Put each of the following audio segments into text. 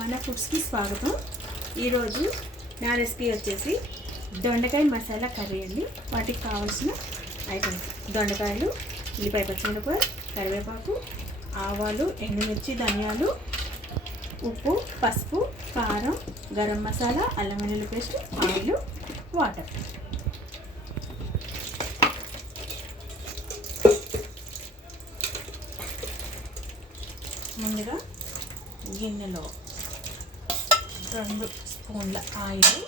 మన ఫుడ్స్కి స్వాగతం. ఈరోజు నా రెసిపీ వచ్చేసి దొండకాయ మసాలా కర్రీ అండి. వాటికి కావాల్సిన ఐటమ్స్: దొండకాయలు, ఉల్లిపాయ, పచ్చిమిరపకాయ, కరివేపాకు, ఆవాలు, ఎండుమిర్చి, ధనియాలు, ఉప్పు, పసుపు, కారం, గరం మసాలా, అల్లం వెల్లుల్లి పేస్ట్, ఆయిల్, వాటర్. ముందుగా గిన్నెలో 2 స్పూన్ల ఆయిల్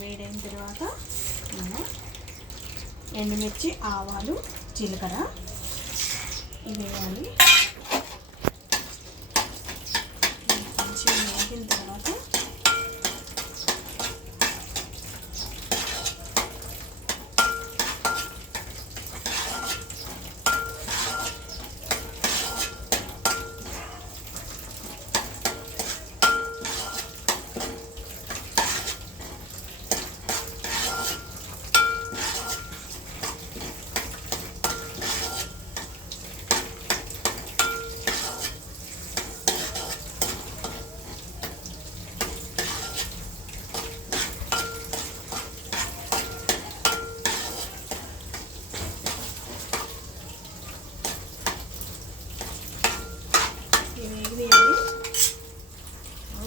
వేడైన తర్వాత మనం ఎండుమిర్చి, ఆవాలు, జీలకర్ర ఇవి వేయాలి. కొంచెం వేగిన తర్వాత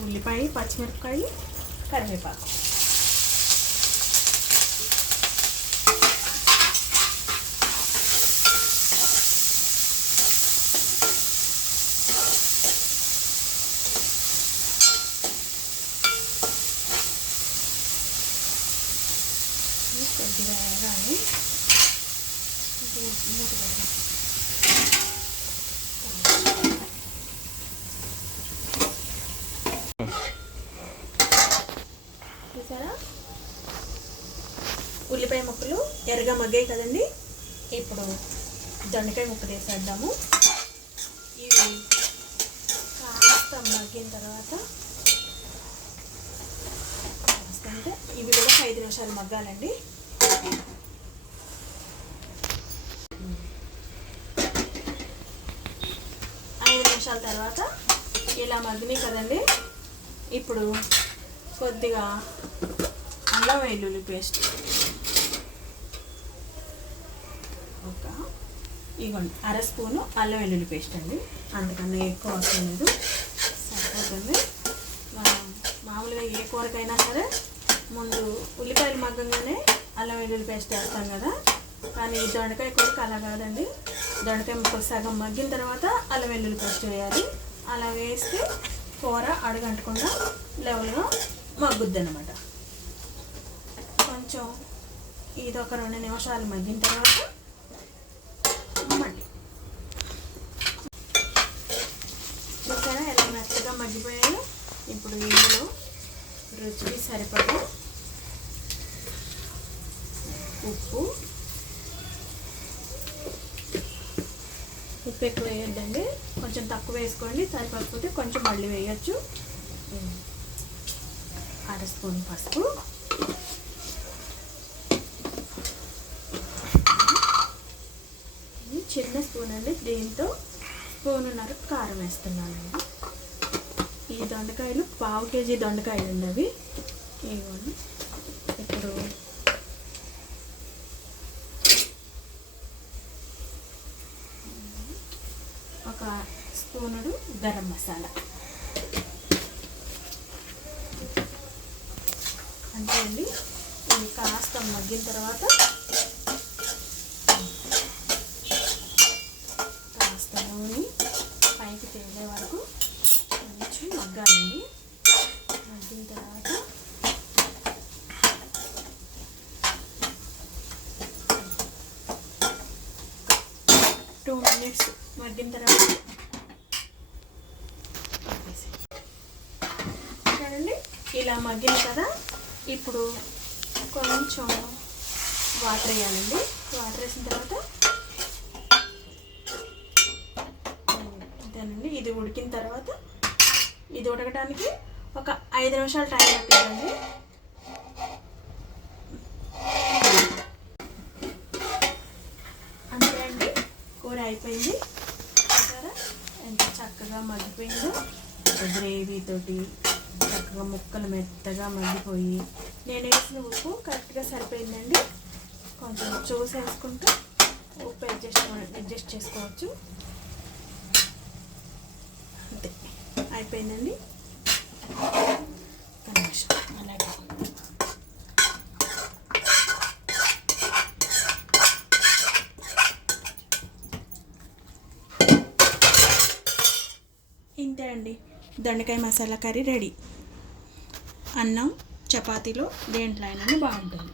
ఉల్లిపాయ, పచ్చిమిరపకాయ, కరివేపాకు. కొద్దిగా వేగాలి. మూత పెట్టాలి. చూసారా, ఉల్లిపాయ ముక్కలు ఎర్రగా మగ్గాయి కదండి. ఇప్పుడు దొండకాయ ముక్కలు వేసేద్దాము. ఇవి కాస్త మగ్గిన తర్వాత అంటే ఇవి కూడా 5 నిమిషాలు మగ్గాలండి. తర్వాత ఇలా మగ్గినాయి కదండి. ఇప్పుడు కొద్దిగా అల్లం వెల్లుల్లి పేస్ట్ ఇవ్వండి, 1/2 స్పూను అల్లం వెల్లుల్లి పేస్ట్ అండి. అందుకన్నా ఎక్కువ అవసరం లేదు, సరిపోతుంది. మనం మామూలుగా ఏ కూరకైనా సరే ముందు ఉల్లిపాయలు మగ్గంగానే అల్లం వెల్లుల్లి పేస్ట్ వేస్తాం కదా, కానీ ఈ దొండకాయ కూరకు అలా కాదండి. దొండకాయ ముక్కలు సగం మగ్గిన తర్వాత అల్లం వెల్లుల్లి పేస్ట్ వేయాలి. అలా వేస్తే కూర అడుగంటకుండా లెవెల్గా మగ్గుద్ది అన్నమాట. కొంచెం ఇది ఒక 2 నిమిషాలు మగ్గిన తర్వాత మళ్ళీ చూసారా ఎలా మెత్తగా మగ్గిపోయాయి. ఇప్పుడు ఇందులో రుచికి సరిపడా ఉప్పు ఎక్కువ వేయొద్దండి, కొంచెం తక్కువ వేసుకోండి. సరిపోకపోతే కొంచెం మళ్ళీ వేయచ్చు. 1/2 స్పూన్ పసుపు, చిన్న స్పూన్ అండి, దీంతో 1.5 స్పూన్ కారం వేస్తున్నానండి. ఈ దొండకాయలు 1/2 కేజీ దొండకాయలు అండి అవి. ఇవ్వండి. ఇప్పుడు ఒక స్పూనుడు గరం మసాలా, అంతే అండి. ఇవి కాస్త మగ్గిన తర్వాత కాస్త నూనె పైకి తేలే వరకు కొంచెం మగ్గాలండి. మగ్గిన తర్వాత 2 మినిట్స్ మగ్గిన తర్వాత చూడండి ఇలా మగ్గిన కదా. ఇప్పుడు కొంచెం వాటర్ వేయాలండి. వాటర్ వేసిన తర్వాత అంతేనండి. ఇది ఉడికిన తర్వాత ఇది ఉడకడానికి ఒక 5 నిమిషాలు టైం పట్టిందండి. అంతే అండి, కూర అయిపోయింది. చూసారా ఎంత చక్కగా చక్కగా మగ్గిపోయిందో గ్రేవీ తోటి చక్కగా ముక్కలు మెత్తగా మగ్గిపోయి నేను వేసిన ఉప్పు కరెక్ట్గా సరిపోయిందండి. కొంచెం చూసి వేసుకుంటూ ఉప్పు అడ్జస్ట్ చేసుకోవచ్చు. అంతే అయిపోయిందండి. అలాగే ఇంతే అండి, దొండకాయ మసాలా కర్రీ రెడీ. అన్నం చపాతీలో దేంట్లో అయినా బాగుంటుంది.